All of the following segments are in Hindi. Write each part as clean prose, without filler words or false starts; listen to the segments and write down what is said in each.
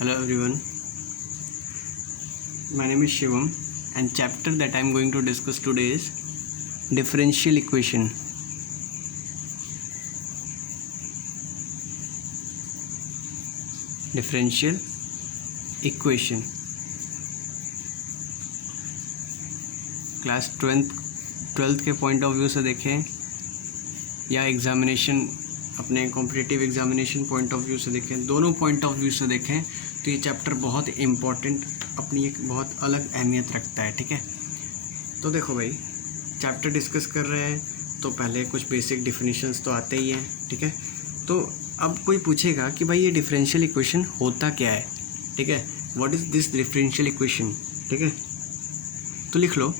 Hello everyone, my name is Shivam and chapter that I am going to discuss today is differential equation. Differential equation. Class twelfth के पॉइंट ऑफ व्यू से देखें या एग्ज़ामिनेशन अपने competitive examination point of view से देखें, दोनों पॉइंट ऑफ व्यू से देखें तो ये चैप्टर बहुत इम्पॉर्टेंट, अपनी एक बहुत अलग अहमियत रखता है। ठीक है, तो देखो भाई, चैप्टर डिस्कस कर रहे हैं तो पहले कुछ बेसिक डिफिनीशंस तो आते ही हैं। ठीक है, तो अब कोई पूछेगा कि भाई ये डिफरेंशियल इक्वेशन होता क्या है। ठीक है, what is this differential equation. ठीक है, तो लिख लो,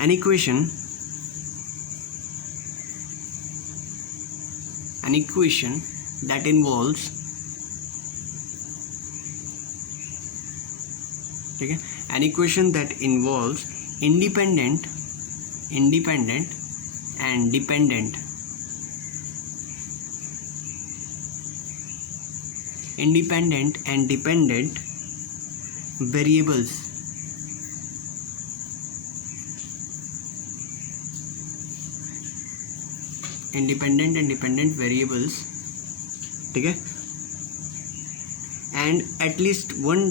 an equation that involves, ठीक है, an equation that involves independent and dependent variables ठीक है, and at least one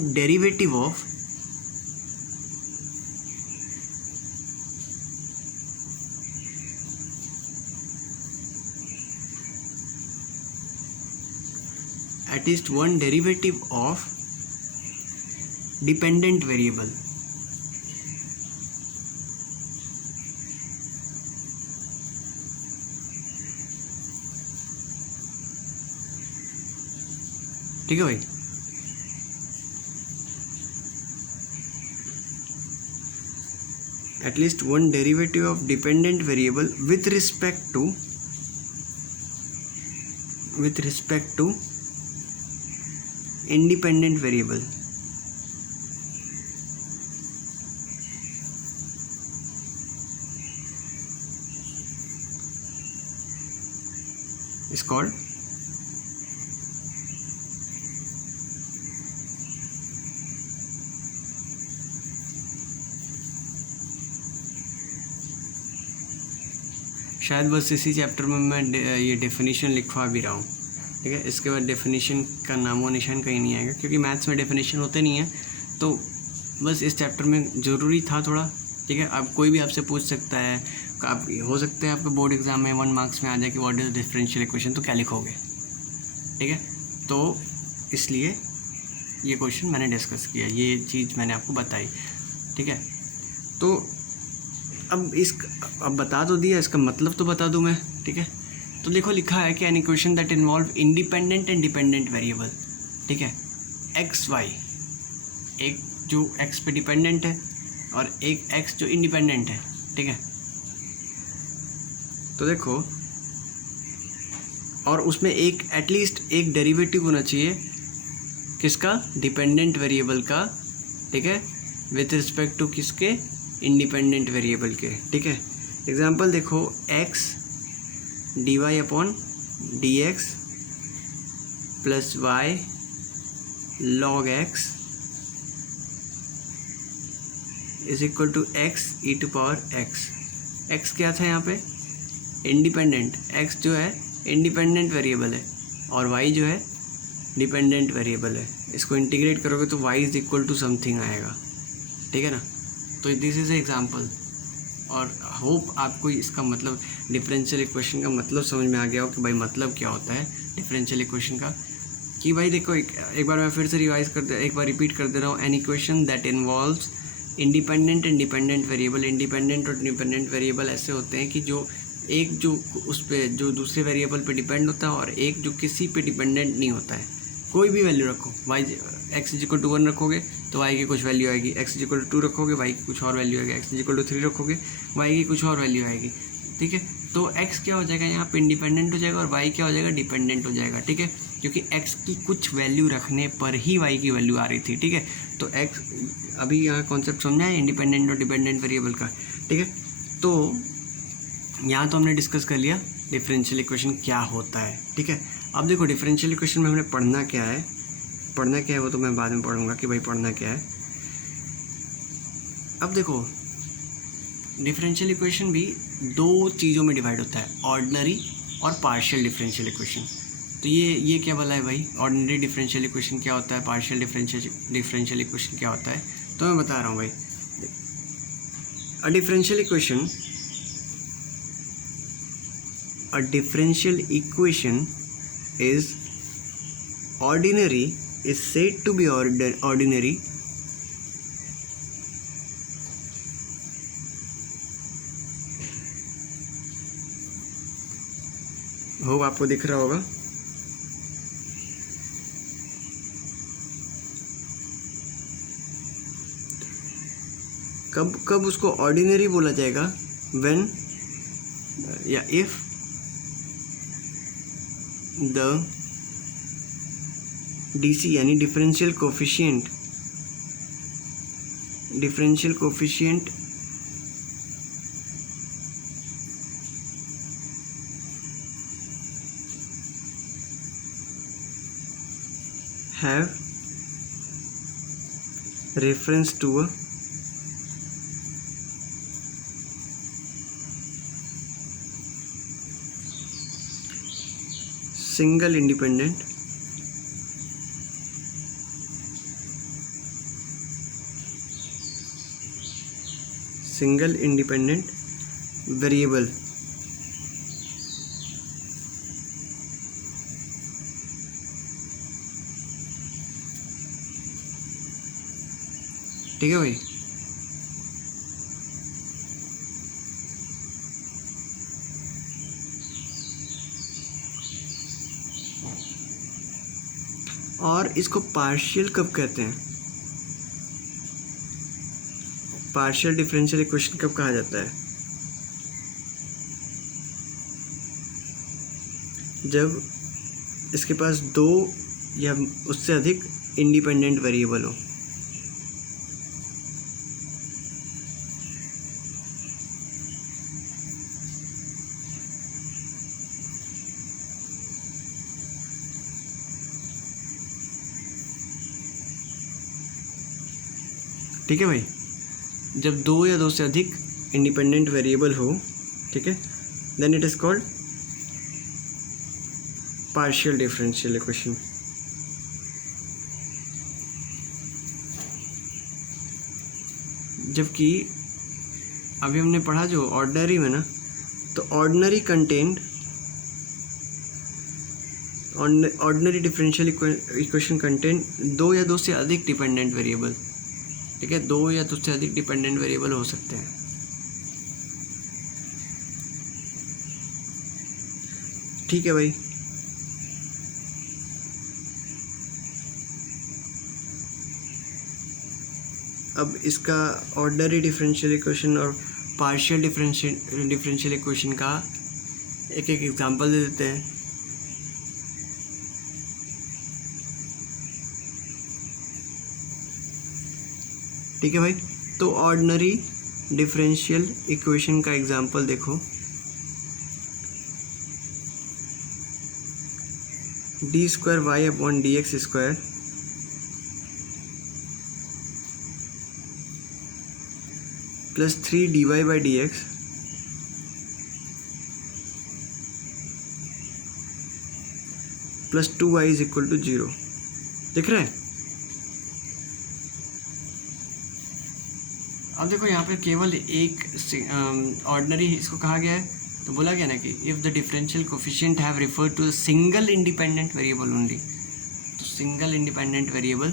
derivative of dependent variable. ठीक है भाई, at least one derivative of dependent variable with respect to independent variable is called शायद बस इसी चैप्टर में मैं ये डेफिनेशन लिखवा भी रहा हूँ। ठीक है, इसके बाद डेफिनेशन का नामो निशान कहीं नहीं आएगा, क्योंकि मैथ्स में डेफिनेशन होते नहीं है, तो बस इस चैप्टर में ज़रूरी था थोड़ा। ठीक है, अब कोई भी आपसे पूछ सकता है, आप हो सकता है आपके बोर्ड एग्जाम में 1 मार्क्स में आ जाए कि व्हाट इज़ डिफरेंशियल इक्वेशन, तो क्या लिखोगे। ठीक है, तो इसलिए ये क्वेश्चन मैंने डिस्कस किया, ये चीज़ मैंने आपको बताई। ठीक है, तो अब बता तो दिया, इसका मतलब तो बता दूं मैं। ठीक है, तो देखो लिखा है कि an equation that involve independent and dependent variable. ठीक है, एक्स वाई, एक जो एक्स पे डिपेंडेंट है और एक एक्स जो इंडिपेंडेंट है। ठीक है, तो देखो, और उसमें एक एटलीस्ट एक डेरिवेटिव होना चाहिए किसका, डिपेंडेंट वेरिएबल का। ठीक है, विथ रिस्पेक्ट टू किसके, इंडिपेंडेंट वेरिएबल के। ठीक है, एग्जांपल देखो, x dy upon dx plus y log x is equal to x e to power x। x क्या था यहाँ पे, इंडिपेंडेंट, x जो है इंडिपेंडेंट वेरिएबल है और y जो है डिपेंडेंट वेरिएबल है। इसको इंटीग्रेट करोगे तो y is equal to something आएगा। ठीक है ना, तो दिस इज़ एग्जाम्पल, और होप आपको इसका मतलब डिफरेंशियल इक्वेशन का मतलब समझ में आ गया हो कि भाई मतलब क्या होता है डिफरेंशियल इक्वेशन का। कि भाई देखो, एक बार मैं फिर से एक बार रिपीट कर दे रहा हूँ, an equation that involves independent and dependent variable. Independent और डिपेंडेंट वेरिएबल ऐसे होते हैं कि जो एक जो उस पर जो दूसरे वेरिएबल पे डिपेंड होता है और एक जो किसी पे डिपेंडेंट नहीं होता है। कोई भी वैल्यू रखो, y x is equal to 1 रखोगे तो वाई की कुछ वैल्यू आएगी, एक्स इज इक्वल टू 2 रखोगे वाई की कुछ और वैल्यू आएगी, एक्स इज इक्वल टू 3 रखोगे वाई की कुछ और वैल्यू आएगी। ठीक है, तो एक्स क्या हो जाएगा यहाँ पे, इंडिपेंडेंट हो जाएगा और वाई क्या हो जाएगा, डिपेंडेंट हो जाएगा। ठीक है, क्योंकि एक्स की कुछ वैल्यू रखने पर ही वाई की वैल्यू आ रही थी। ठीक है, तो एक्स, अभी यहाँ कॉन्सेप्ट समझा है इंडिपेंडेंट और डिपेंडेंट वेरिएबल का। ठीक है, तो यहाँ तो हमने डिस्कस कर लिया डिफरेंशियल इक्वेशन क्या होता है। ठीक है, अब देखो डिफरेंशियल इक्वेशन में हमने पढ़ना क्या है, पढ़ना क्या है वो तो मैं बाद में पढ़ूंगा कि भाई पढ़ना क्या है। अब देखो डिफरेंशियल इक्वेशन भी दो चीज़ों में डिवाइड होता है, ऑर्डिनरी और पार्शियल डिफरेंशियल इक्वेशन। तो ये क्या बोला है भाई, ऑर्डिनरी डिफरेंशियल इक्वेशन क्या होता है, पार्शियल डिफरेंशियल इक्वेशन क्या होता है, तो मैं बता रहा हूँ भाई। A differential equation is ordinary is said to be ordinary हो, आपको दिख रहा होगा। कब उसको ऑर्डिनरी बोला जाएगा, व्हेन या इफ द डीसी यानी differential coefficient have reference to a single independent variable ठीक है भाई। और इसको पार्शियल कब कहते हैं, पार्शियल डिफरेंशियल इक्वेशन कब कहा जाता है, जब इसके पास दो या उससे अधिक इंडिपेंडेंट वेरिएबल हो। ठीक है भाई, जब दो या दो से अधिक इंडिपेंडेंट वेरिएबल हो, ठीक है, then it is called partial differential equation. जबकि अभी हमने पढ़ा जो ऑर्डिनरी में ना, तो ऑर्डिनरी डिफरेंशियल इक्वेशन कंटेन दो या दो से अधिक डिपेंडेंट वेरिएबल। ठीक है, दो या दो से अधिक डिपेंडेंट वेरिएबल हो सकते हैं। ठीक है भाई, अब इसका ऑर्डिनरी डिफरेंशियल इक्वेशन और पार्शियल डिफरेंशियल इक्वेशन का एक एक एग्जांपल दे देते हैं। ठीक है भाई, तो ऑर्डिनरी डिफरेंशियल इक्वेशन का एग्जांपल देखो, d square y upon d x square plus 3 dy by d x plus 2y is equal to 0। दिख रहा है? अब देखो यहाँ पे केवल एक ऑर्डिनरी इसको कहा गया है, तो बोला गया ना कि if the differential coefficient have refer to single independent variable only, तो सिंगल इंडिपेंडेंट वेरिएबल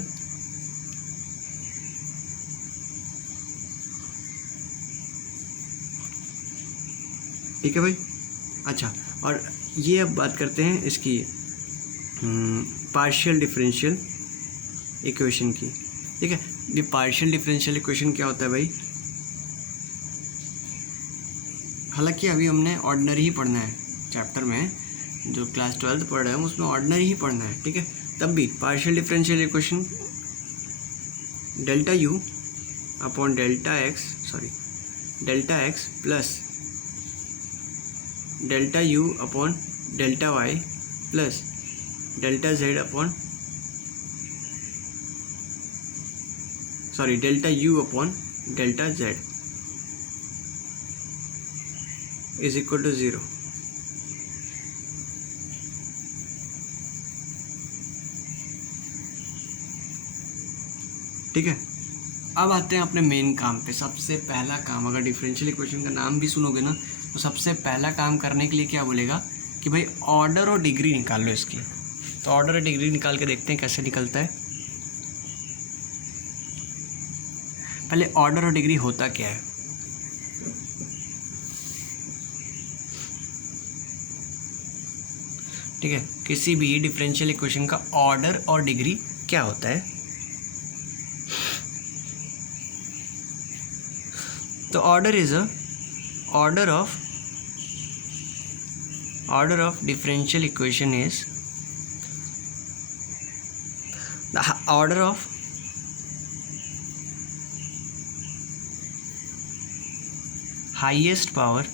ठीक है भाई। अच्छा, और ये अब बात करते हैं इसकी पार्शियल डिफरेंशियल इक्वेशन की। ठीक है, ये पार्शियल डिफरेंशियल इक्वेशन क्या होता है भाई, हालांकि अभी हमने ऑर्डिनरी ही पढ़ना है चैप्टर में, जो क्लास 12 पढ़ रहे हैं उसमें ऑर्डिनरी ही पढ़ना है। ठीक है, तब भी partial differential equation delta u upon delta x plus delta u upon delta y plus delta z upon sorry delta u upon delta z is equal to 0। ठीक है, अब आते हैं अपने मेन काम पे। सबसे पहला काम, अगर डिफरेंशियल इक्वेशन का नाम भी सुनोगे ना तो सबसे पहला काम करने के लिए क्या बोलेगा कि भाई ऑर्डर और डिग्री निकाल लो इसकी। तो ऑर्डर और डिग्री निकाल के देखते हैं कैसे निकलता है। पहले ऑर्डर और डिग्री होता क्या है। ठीक है, किसी भी डिफरेंशियल इक्वेशन का ऑर्डर और डिग्री क्या होता है। तो order is a order of differential equation is the order of highest power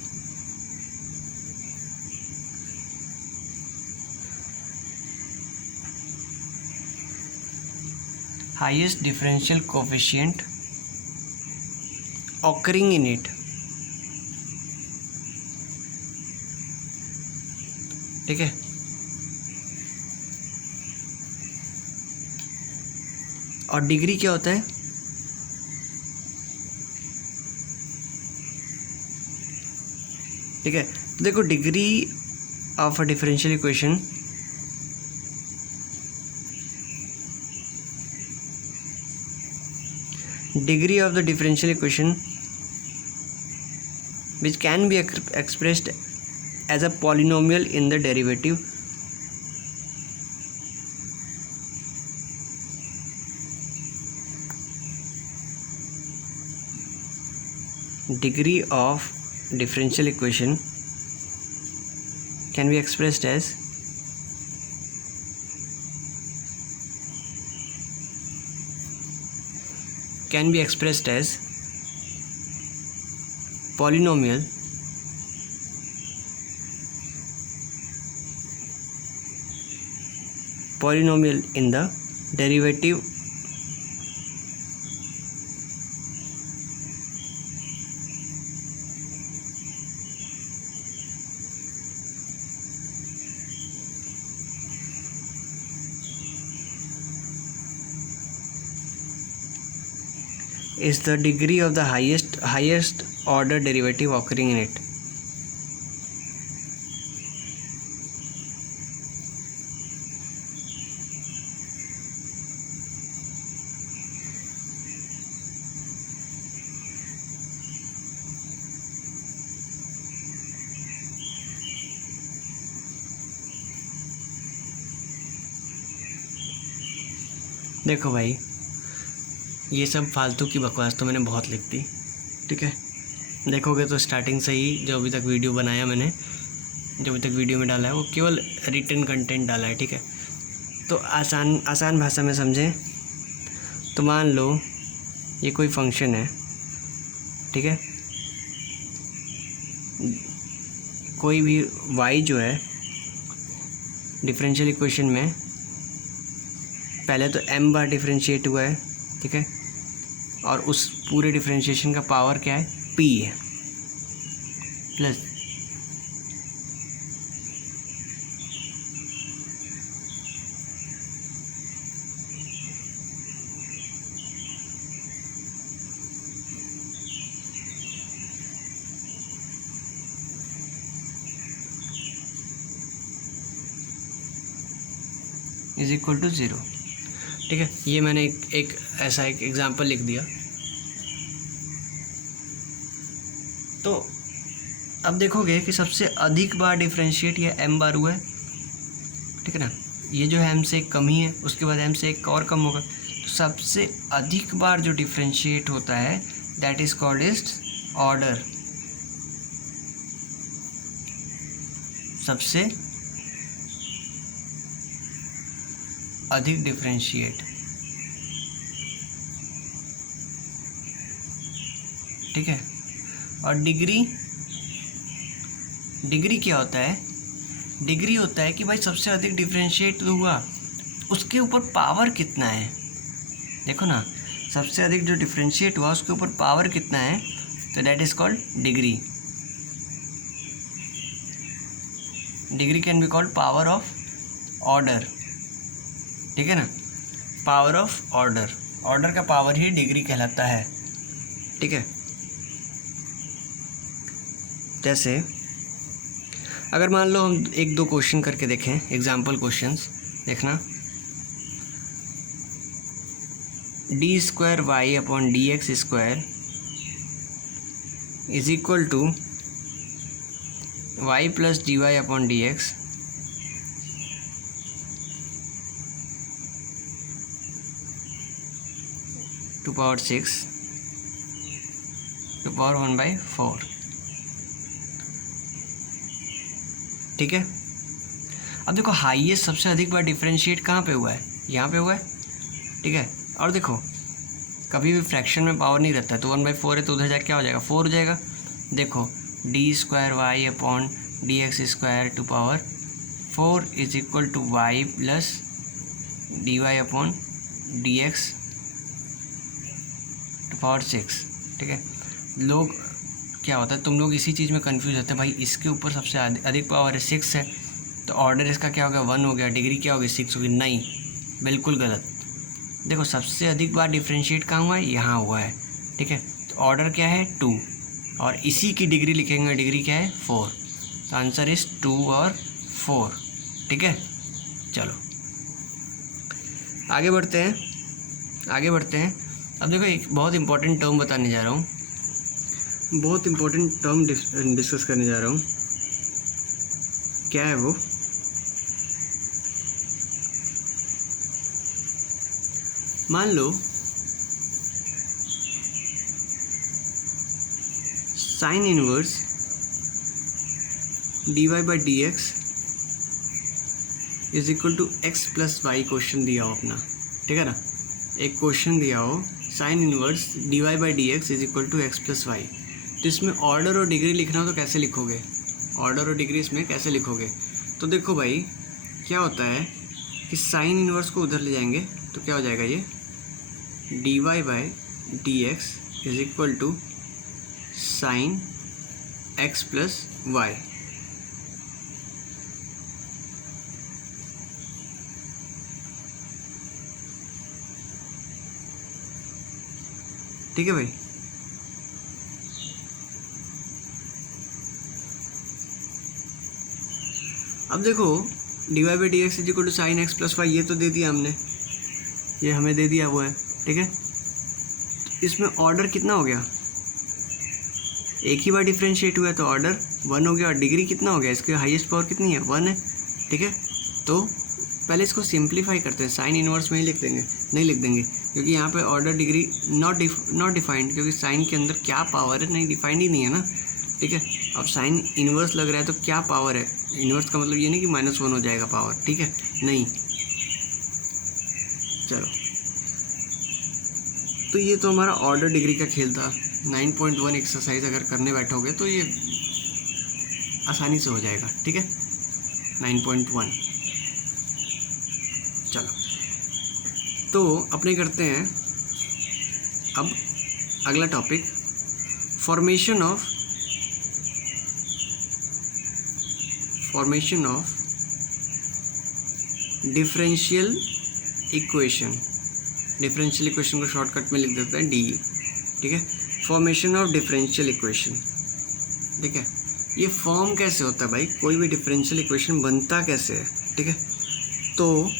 highest differential coefficient occurring in it। ठीक है, और डिग्री क्या होता है। ठीक है, तो देखो degree of a differential equation degree of the differential equation which can be expressed as a polynomial in the derivative degree of differential equation can be expressed as polynomial in the derivative is the degree of the highest order derivative occurring in it। देखो भाई, ये सब फालतू की बकवास तो मैंने बहुत लिख दी। ठीक है, देखोगे तो स्टार्टिंग से ही जो अभी तक वीडियो बनाया मैंने, जो अभी तक वीडियो में डाला है वो केवल रिटन कंटेंट डाला है। ठीक है, तो आसान भाषा में समझें तो मान लो ये कोई फंक्शन है। ठीक है, कोई भी y जो है डिफरेंशियल इक्वेशन में पहले तो m बार डिफरेंशिएट हुआ है। ठीक है, और उस पूरे डिफरेंशिएशन का पावर क्या है, p है, प्लस इज इक्वल टू 0। ठीक है, ये मैंने एक ऐसा एक एग्जांपल लिख दिया। तो अब देखोगे कि सबसे अधिक बार डिफरेंशिएट ये m बार हुआ है। ठीक है ना, ये जो है m से एक कम ही है, उसके बाद m से एक और कम होगा। तो सबसे अधिक बार जो डिफरेंशिएट होता है that is called is order. सबसे अधिक डिफरेंशिएट। ठीक है, और डिग्री क्या होता है, डिग्री होता है कि भाई सबसे अधिक डिफरेंशिएट हुआ उसके ऊपर पावर कितना है। देखो ना, सबसे अधिक जो डिफ्रेंशिएट हुआ उसके ऊपर पावर कितना है, तो that is called degree. Degree can be called power of order, ठीक है ना, पावर ऑफ ऑर्डर, ऑर्डर का पावर ही डिग्री कहलाता है, ठीक है। जैसे अगर मान लो हम एक दो क्वेश्चन करके देखें, एग्जाम्पल क्वेश्चंस देखना, d square y upon d x square is equal to y plus d y upon d x to power 6 to power 1/4, ठीक है। अब देखो हाईएस्ट सबसे अधिक बार डिफरेंशिएट कहाँ पे हुआ है, यहाँ पे हुआ है, ठीक है। और देखो कभी भी फ्रैक्शन में पावर नहीं रहता है, तो 1/4 है तो उधर जाके क्या हो जाएगा, 4 हो जाएगा। देखो d square y upon d x square to power 4 is equal to y plus d y upon d x to power 6, ठीक है। लोग क्या होता है, तुम लोग इसी चीज़ में कंफ्यूज होते हैं, भाई इसके ऊपर सबसे अधिक पावर है 6 है, तो ऑर्डर इसका क्या हो गया 1 हो गया, डिग्री क्या होगी 6 होगी। नहीं, बिल्कुल गलत। देखो सबसे अधिक बार डिफ्रेंशिएट कहाँ हुआ है, यहाँ हुआ है, ठीक है। तो ऑर्डर क्या है 2 और इसी की डिग्री लिखेंगे, डिग्री क्या है 4, तो आंसर इज 2 और 4, ठीक है। चलो आगे बढ़ते हैं, आगे बढ़ते हैं। अब देखो एक बहुत इंपॉर्टेंट टर्म बताने जा रहा हूँ, बहुत इंपॉर्टेंट टर्म डिस्कस करने जा रहा हूँ। क्या है वो, मान लो sine inverse d y by d x is equal to x plus y question दिया हो अपना, ठीक है ना। एक क्वेश्चन दिया हो sine inverse d y by d x is equal to x plus y, तो इसमें ऑर्डर और डिग्री लिखना हो तो कैसे लिखोगे, ऑर्डर और डिग्री इसमें कैसे लिखोगे। तो देखो भाई क्या होता है कि साइन इनवर्स को उधर ले जाएंगे तो क्या हो जाएगा, ये d y by d x is equal to sine x plus y, ठीक है भाई। अब देखो d y by d x is equal to sine x plus y, ये तो दे दिया हमने, ये हमें दे दिया वो है, ठीक है। तो इसमें ऑर्डर कितना हो गया, एक ही बार डिफ्रेंशिएट हुआ है तो ऑर्डर 1 हो गया, और डिग्री कितना हो गया, इसकी हाईएस्ट पावर कितनी है 1 है, ठीक है। तो पहले इसको सिंप्लीफाई करते हैं, साइन इनवर्स में ही लिख देंगे, नहीं लिख देंगे क्योंकि यहाँ पे ऑर्डर डिग्री नॉट डिफाइंड, क्योंकि साइन के अंदर क्या पावर है नहीं डिफाइंड ही नहीं है ना, ठीक है। अब साइन इनवर्स लग रहा है तो क्या पावर है, इनवर्स का मतलब ये नहीं कि -1 हो जाएगा पावर, ठीक है, नहीं। चलो तो ये तो हमारा ऑर्डर डिग्री का खेल था। 9.1 एक्सरसाइज अगर करने बैठोगे तो ये आसानी से हो जाएगा, ठीक है। 9.1 चलो तो अपने करते हैं अब अगला topic, formation of differential equation. Differential equation को शॉर्टकट में लिख देते हैं डी, ठीक है। फॉर्मेशन ऑफ डिफरेंशियल इक्वेशन, ठीक है। ये फॉर्म कैसे होता है भाई, कोई भी डिफरेंशियल इक्वेशन बनता कैसे है, ठीक है। तो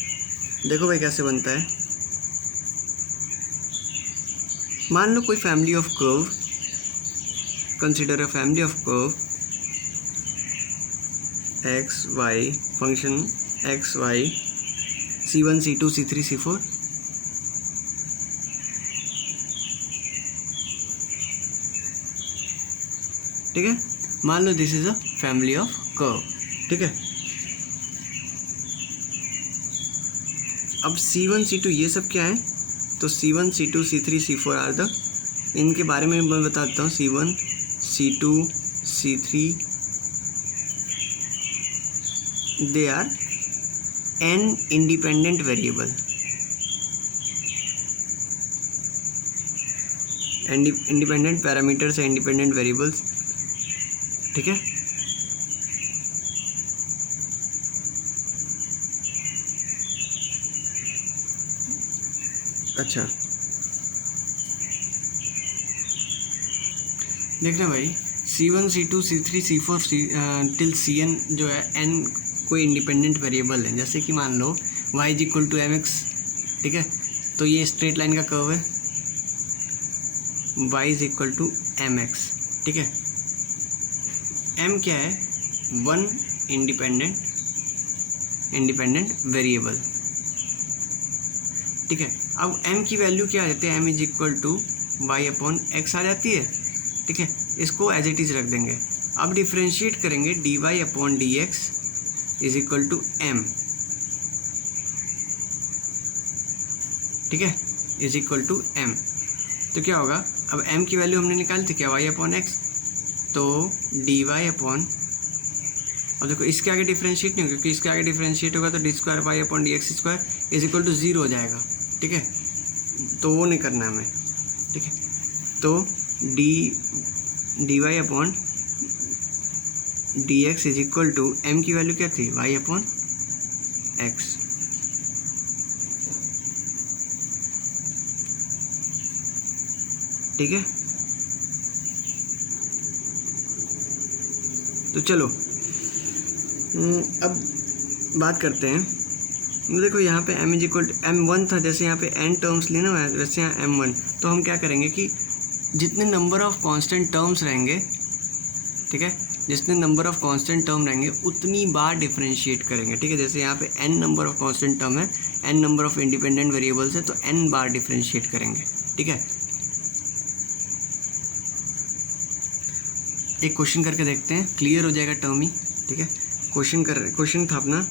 देखो भाई कैसे बनता है, मान लो कोई family of curve, consider a family of curve x y, function x y C1 C2 C3 C4, ठीक है। मान लो this is a family of curve, ठीक है। अब C1 C2 ये सब क्या है, तो C1 C2 C3 C4 are the, इनके बारे में मैं बता देता हूँ। C1 C2 C3 they are n independent variable, independent parameters है इंडिपेंडेंट वेरिएबल्स, ठीक है। अच्छा देखना भाई, C1 C2 C3 C4 till Cn जो है n कोई इंडिपेंडेंट वेरिएबल है, जैसे कि मान लो y is equal to mx, ठीक है। तो ये स्ट्रेट लाइन का कर्व है, y is equal to mx, ठीक है। m क्या है, वन इंडिपेंडेंट वेरिएबल, ठीक है। अब m की वैल्यू क्या आ जाती है, m is equal to y upon x आ जाती है, ठीक है। इसको एज इट इज रख देंगे। अब डिफ्रेंशिएट करेंगे, d y upon d x is equal to m, ठीक है, इज इक्वल टू एम। तो क्या होगा, अब m की वैल्यू हमने निकाली थी क्या, y अपॉन एक्स, तो डी वाई अपॉन, और देखो इसके आगे डिफ्रेंशिएट नहीं होगा, क्योंकि इसके आगे डिफ्रेंशिएट होगा तो d square y upon d x square is equal to 0 हो जाएगा, ठीक है। तो वो नहीं करना हमें, ठीक है। तो d y upon d x is equal to m की वैल्यू क्या थी, वाई अपॉन एक्स, ठीक है। तो चलो अब बात करते हैं। देखो यहाँ पे m is equal to m1 था, जैसे यहाँ पे n टर्म्स लेना है वैसे यहाँ m1। तो हम क्या करेंगे कि जितने नंबर ऑफ कांस्टेंट टर्म्स रहेंगे, ठीक है, जितने नंबर ऑफ कांस्टेंट टर्म रहेंगे उतनी बार डिफरेंशिएट करेंगे, ठीक है। जैसे यहाँ पे n number of constant term है, n number of independent variables है, तो n बार डिफरेंशिएट करेंगे, ठीक है। एक क्वेश्चन करके देखते हैं, क्लियर हो जाएगा टर्म ही, ठीक है। क्वेश्चन था अपना,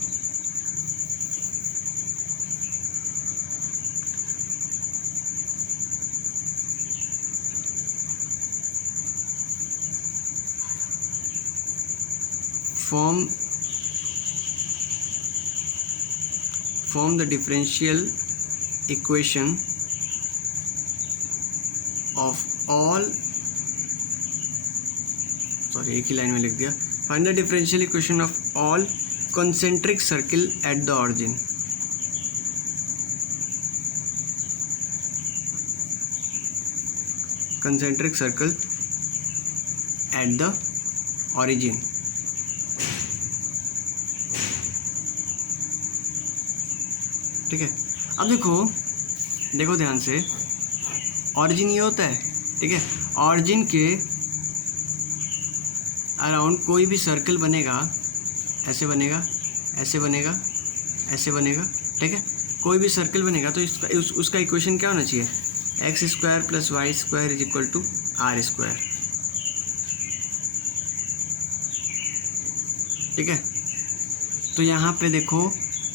form the differential equation of all, sorry एक ही लाइन में लिख दिया, find the differential equation of all concentric circle at the origin। concentric circle at the origin, ठीक है। अब देखो ध्यान से, ऑरिजिन ये होता है, ठीक है। ऑरिजिन के अराउंड कोई भी सर्कल बनेगा, ऐसे बनेगा, ऐसे बनेगा, ऐसे बनेगा, ठीक है। कोई भी सर्कल बनेगा तो उसका इक्वेशन क्या होना चाहिए, x square plus y square is equal to r square, ठीक है। तो यहाँ पे देखो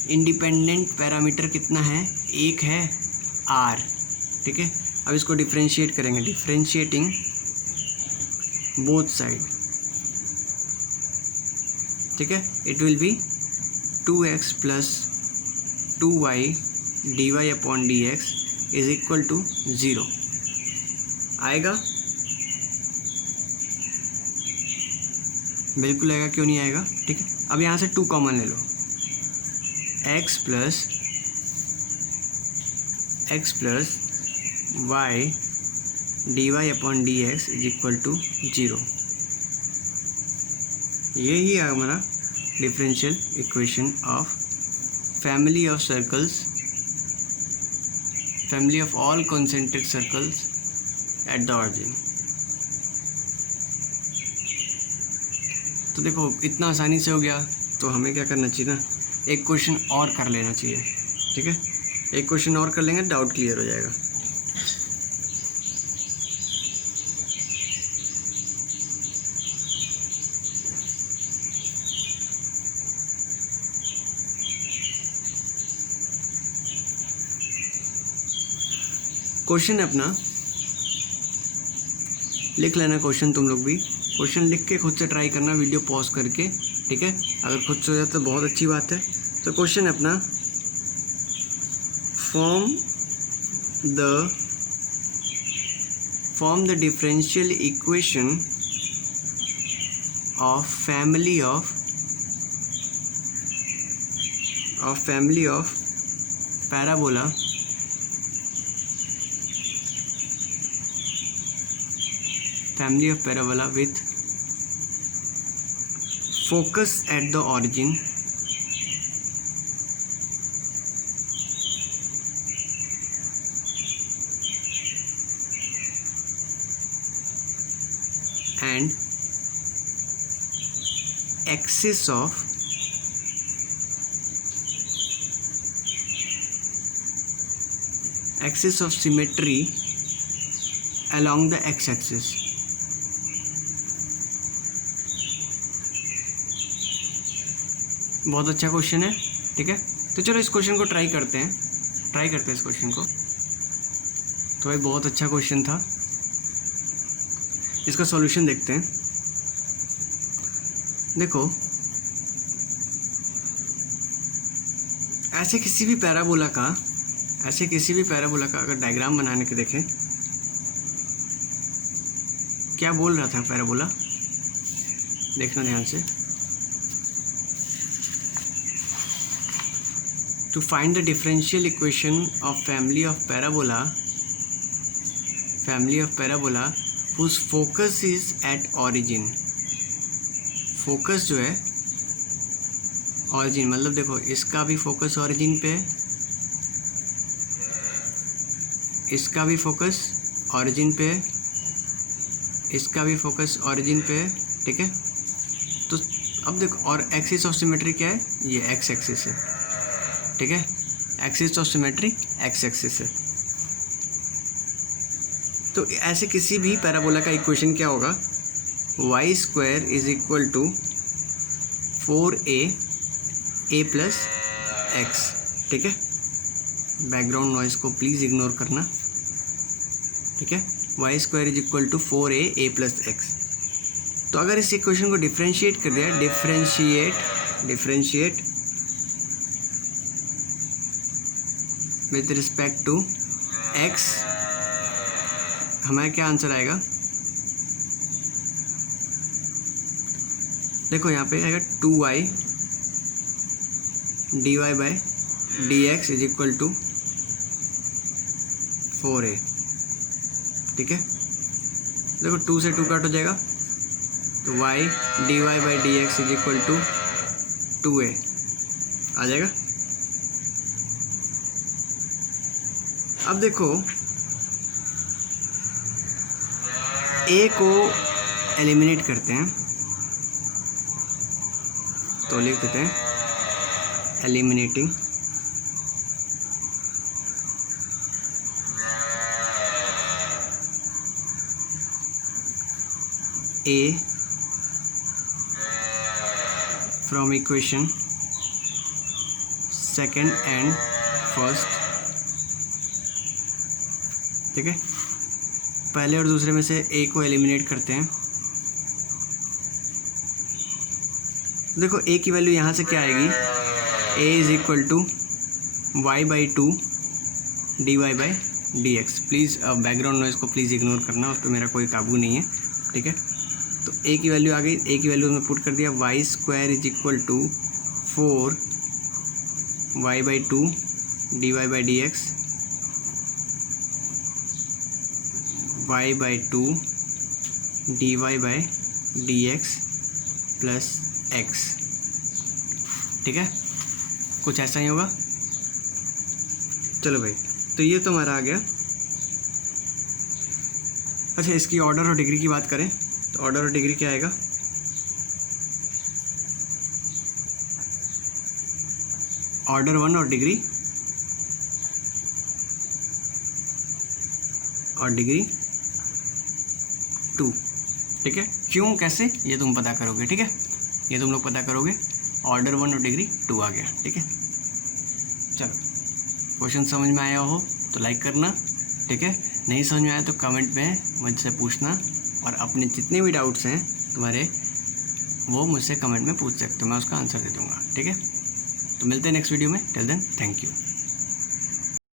इंडिपेंडेंट पैरामीटर कितना है, एक है आर, ठीक है। अब इसको डिफ्रेंशिएट करेंगे, डिफ्रेंशिएटिंग बोथ साइड, ठीक है। It will be 2x plus 2y d y upon d x is equal to 0 आएगा, बिल्कुल आएगा, क्यों नहीं आएगा, ठीक है। अब यहाँ से 2 कॉमन ले लो, x plus y d y upon d x is equal to 0। यही है हमारा differential equation of family of circles, family of all concentric circles at the origin. तो देखो इतना आसानी से हो गया, तो हमें क्या करना चाहिए ना, एक क्वेश्चन और कर लेना चाहिए, ठीक है। एक क्वेश्चन और कर लेंगे, डाउट क्लियर हो जाएगा। क्वेश्चन है अपना, लिख लेना क्वेश्चन, तुम लोग भी क्वेश्चन लिख के खुद से ट्राई करना, वीडियो पॉज करके, ठीक है। अगर खुद से हो जाए तो बहुत अच्छी बात है। तो क्वेश्चन है अपना, form the differential equation of family of parabola with focus at the origin and axis of symmetry along the x-axis. बहुत अच्छा क्वेश्चन है, ठीक है। तो चलो इस क्वेश्चन को ट्राई करते हैं इस क्वेश्चन को। तो भाई बहुत अच्छा क्वेश्चन था, इसका सॉल्यूशन देखते हैं। देखो, ऐसे किसी भी पैराबोला का अगर डायग्राम बनाने के देखें, क्या बोल रहा था पैराबोला, देखना ध्यान से। To find the differential equation of family of parabola whose focus is at origin. Focus जो है origin, मतलब देखो इसका भी फोकस origin पे है, इसका भी फोकस origin पे है, इसका भी फोकस origin पे है, ठीक है। तो अब देखो, और एक्सिस ऑफ सिमेट्री क्या है, ये एक्स एक्सिस है, ठीक है। Axis of symmetry x axis है। तो ऐसे किसी भी पैराबोला का इक्वेशन क्या होगा, y square is equal to 4a plus x, ठीक है। बैकग्राउंड नॉइज को प्लीज़ इग्नोर करना, ठीक है। y square is equal to 4a plus x. तो अगर इस इक्वेशन को डिफ्रेंशिएट कर दिया, differentiate with respect to x, हमारा क्या आंसर आएगा, देखो यहाँ पे आएगा 2y dy by d x is equal to 4a, ठीक है। देखो 2 से 2 कट हो जाएगा, तो y dy by d x is equal to 2a आ जाएगा। अब देखो, a को एलिमिनेट करते हैं, तो लिख देते हैं eliminating a from equation second and first, ठीक है। पहले और दूसरे में से a को एलिमिनेट करते हैं। देखो a की वैल्यू यहाँ से क्या आएगी, a is equal to y by 2 dy by d x. Please background noise को प्लीज़ इग्नोर करना, उस पर मेरा कोई काबू नहीं है, ठीक है। तो a की वैल्यू आ गई, a की वैल्यू में पुट कर दिया, y square is equal to 4y by 2 dy by d x, y by 2 dy by d x plus x, ठीक है। कुछ ऐसा ही होगा। चलो भाई, तो ये तो हमारा आ गया। अच्छा, इसकी ऑर्डर और डिग्री की बात करें तो ऑर्डर और डिग्री क्या आएगा, ऑर्डर 1 और डिग्री 2, ठीक है। क्यों, कैसे, ये तुम पता करोगे, ठीक है। ये तुम लोग पता करोगे। ऑर्डर 1 और डिग्री 2 आ गया, ठीक है। चलो, क्वेश्चन समझ में आया हो तो लाइक करना, ठीक है। नहीं समझ में आया तो कमेंट में मुझसे पूछना, और अपने जितने भी डाउट्स हैं तुम्हारे वो मुझसे कमेंट में पूछ सकते हो, मैं उसका आंसर दे दूँगा, ठीक है। तो मिलते हैं नेक्स्ट वीडियो में, टिल देन थैंक यू।